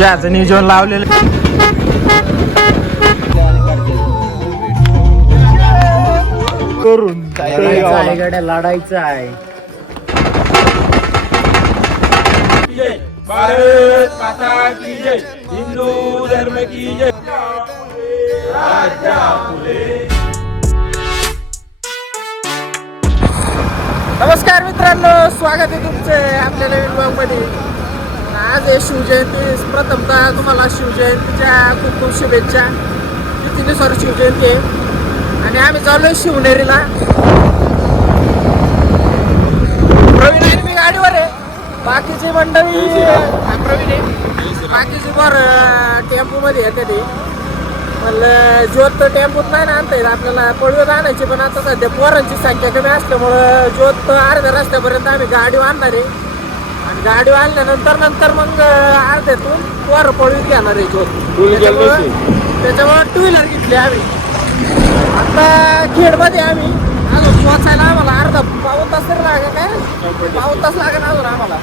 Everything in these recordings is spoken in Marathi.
चहाचं नियोजन लावलेलं करून गड्या लढायचं आहे. भारत माता की जय, हिंदू धर्म की जय. नमस्कार मित्रांनो, स्वागत आहे तुमचे आपल्या नवीन ब्लॉग मध्ये. आज आहे शिवजयंती. प्रथमतः तुम्हाला शिवजयंतीच्या खूप खूप शुभेच्छा. तिथीनुसार शिवजयंती आहे आणि आम्ही चाललोय शिवनेरीला. प्रवीण आणि मी गाडीवर आहे, बाकीची मंडळी प्रवीण आहे, बाकीची बरं टेम्पो मध्ये येते ते. म्हणलं ज्योत टेम्पोत नाही ना आणता येत आपल्याला, पळवत आणायची. पण आता सध्या पोरांची संख्या कमी असल्यामुळं ज्योत अर्ध्या रस्त्यापर्यंत आम्ही गाडी आणणार आहे आणि गाडी आणल्यानंतर मग अर्ध्यातून पोरं पळवीत घेणार आहे ज्योत. त्याच्यामुळं टू व्हीलर घेतली आम्ही. आता खेडमध्ये आम्ही अजून पोचायला आम्हाला पाऊण तास तरी लागेल. काय पाऊण तास लागेल अजून आम्हाला.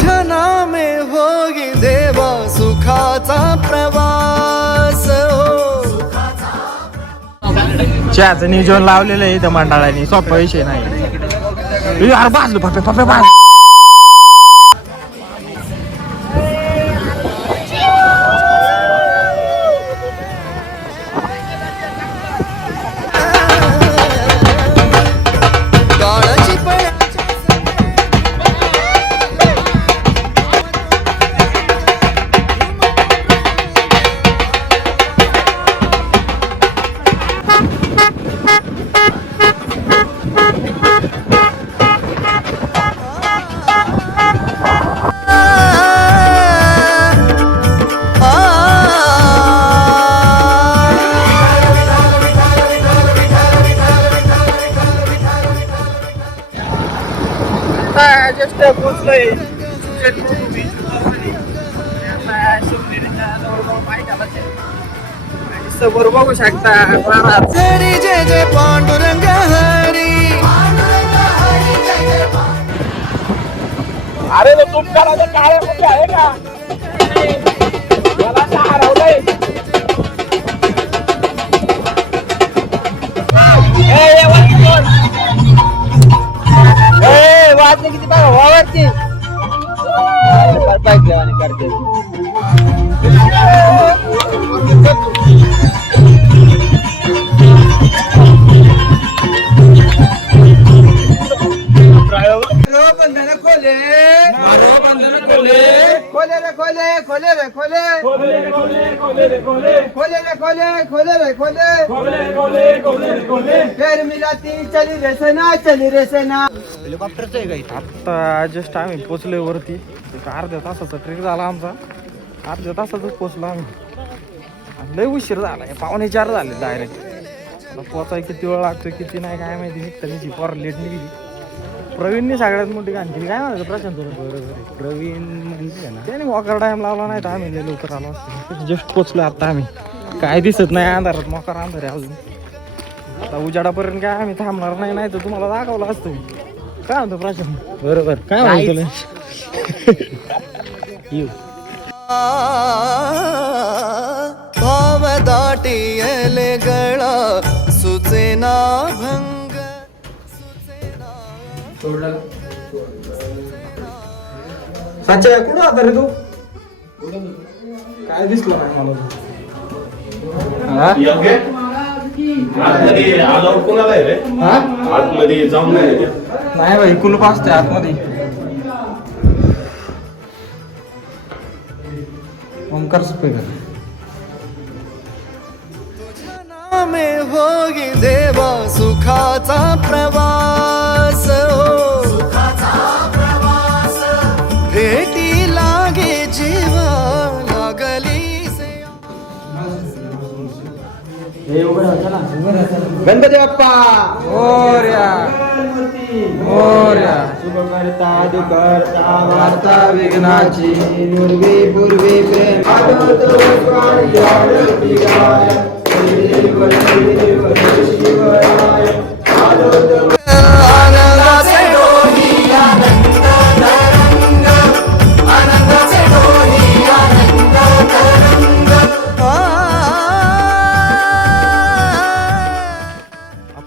छना में होगी देवा सुखाचा प्रवास हो. चहाचं नियोजन लावलेलं आहे इथं मंडळाने, सोपा विषय नाही. अरे बाजू पप्पे बाज. जस्ट पोचलोय समोर बघू शकता महाराज. हरी जय जय पांडुरंग हरी. अरे तो तुमच्याला तर काळे कुठे आहे का? मला तर हरवलंय. वाजले किती बघा वावरती करते. हेलिकॉप्टरचं आहे का इथं? आता जस्ट आम्ही पोचलोय वरती. एक अर्ध्या तासाचा ट्रेक झाला आमचा. अर्ध्या तासातच पोचलो आम्ही. लय उशीर झाला, 3:45 झाले डायरेक्ट. आता पोचाय किती वेळ लागतोय किती नाही काय माहिती. निघतानीची पोर लेट निघली. प्रवीणने सगळ्यात मोठी गाणी केली. काय म्हणायचं प्रशांत? प्रवीण म्हणजे ना, त्याने मोकार टाइम लावला नाही तर आम्ही लय लवकर आलो असतो. जस्ट पोचलो आता आम्ही. काय दिसत नाही अंधारात, मोकार अंधार आहे अजून. आता उजाडापर्यंत काय आम्ही थांबणार नाही तर तुम्हाला दाखवलं असतं. काय म्हणतो प्रशांत? बरोबर. काय म्हणतो येऊ भाव दाटियले गळा सुचेना भंग. सच्चा कुठं आता रे तू? काय दिसलं नाही मला. आतमध्ये आलो कोणाला आहे रे? आतमध्ये जाऊन नाही भाई, कुलूप असते आतमध्ये. ओंकार स्पीकर. में होगी देवा सुखाचा प्रवास हो. भेटी लागे जीवा लागली से. गणपती बाप्पा मोरया मोरया. शुभ करता दुखरता वार्ता विघ्नाची पूर्वी प्रेम आनंदाचे डोली आनंद तरंग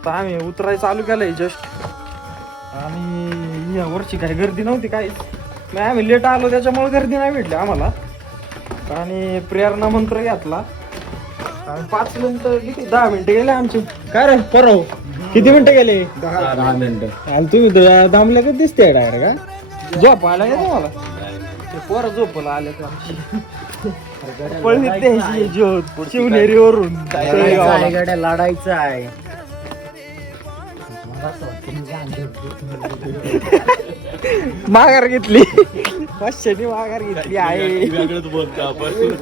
आता आम्ही उतरायला चालू केलंय जस्ट. आणि या वर्षी काही गर्दी नव्हती काहीच. नाही आम्ही लेट आलो त्याच्यामुळे गर्दी नाही भेटली आम्हाला. आणि प्रेरणा मंत्र घातला. 5 मिनिटं किती 10 मिनिटं गेले आमचे. काय रे परव किती मिनिटं गेले? 10 मिनिटं. आणि तुम्ही दामल्या का दिसते डायरेक्ट का? झोप आला का तुम्हाला? ते पोरं झोपला आले तर आमची पळवीत द्यायची ज्योत शिवनेरीवरून लढायचं आहे. माघार घेतली 500 माघार घेतली आहे.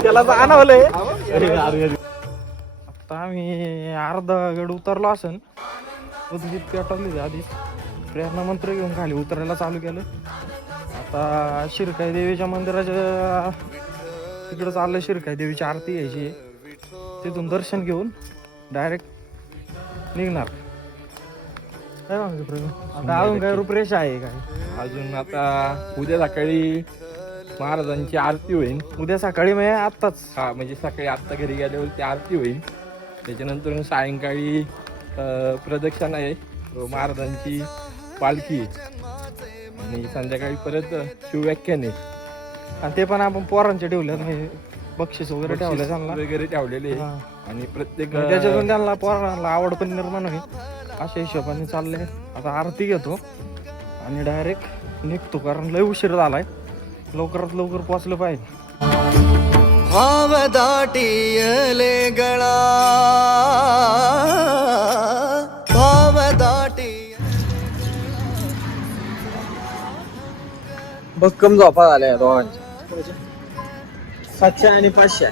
त्याला जाणवलंय. आता आम्ही अर्धा गड उतरलो असन. पेटवली आधीच. प्रेरणा मंत्र घेऊन खाली उतरायला चालू केलं. आता शिरकाई देवीच्या मंदिराच्या तिकडं चाललं. शिरकाई देवीची आरती घ्यायची. तिथून दर्शन घेऊन डायरेक्ट निघणार. काय म्हणतो आता अजून काय रूपरेषा आहे काय? अजून आता उद्या सकाळी महाराजांची आरती होईल. उद्या सकाळी म्हणजे आत्ताच. हा म्हणजे सकाळी आत्ता घरी गेल्यावर ती आरती होईल. त्याच्यानंतर सायंकाळी प्रदक्षिणा आहे महाराजांची पालखी. आणि संध्याकाळी परत शिवव्याख्यान आहे. आणि ते पण आपण पोरांचे ठेवले म्हणजे बक्षीस वगैरे ठेवले त्यांना वगैरे ठेवलेले. हा. आणि प्रत्येक त्याच्यातून त्यांना पोरांना आवड पण निर्माण होईल. अशा हिशोबाने चाललंय. आता आरती घेतो आणि डायरेक्ट निघतो कारण लय उशीर झालाय. लवकरात लवकर पोहोचलं पाहिजे. भाव दाटियले गळा भाव दाटी भक्कम झोपा झाल्या दोघांच्या. 700 आणि 500.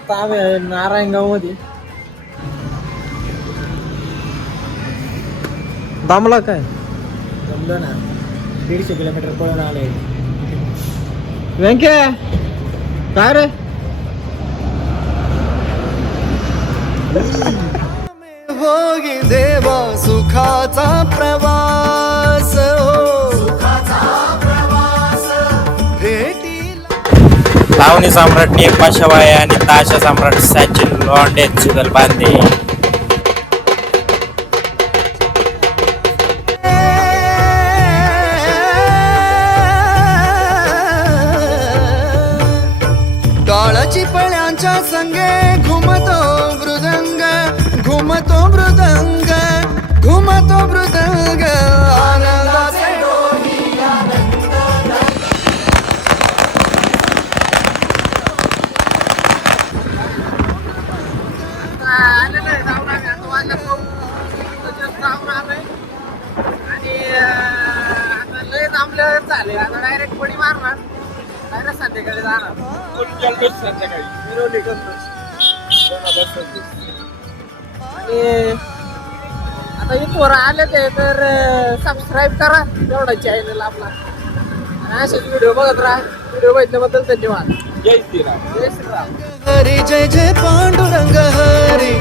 आता आम्ही नारायणगाव मध्ये. दामला काय जमलं ना. 150 किलोमीटर पळून आले. व्यंक्या काय रे? होगी देवा सुखाचा प्रवास भेटीला लावणी सम्राटने पाशवाय आणि ताशा सम्राट सचिन लोंढे जुगल बांधे. टाळाची पळ्यांच्या संगे घुमतो मृदंग घुमतो मृदंग घुमतो मृदंग आनंदाचे डोली आनंद. आलेलं आहे. जाऊन आम्ही आता वाजता जाऊन आलोय. आणि आता लय थांबलं झाले. आता डायरेक्ट पडी मारणार. डायरेक्ट संध्याकाळी जाणार. संध्याकाळी मिरवली करतोस. 2026. आणि आता इथवर आले ते तर सबस्क्राईब करा तेवढा चॅनल आपला. आणि असेच व्हिडिओ बघत राहा. व्हिडिओ बघितल्याबद्दल धन्यवाद. जय श्रीराम. जय श्रीराम. हरी जय जय पांडुरंग हरी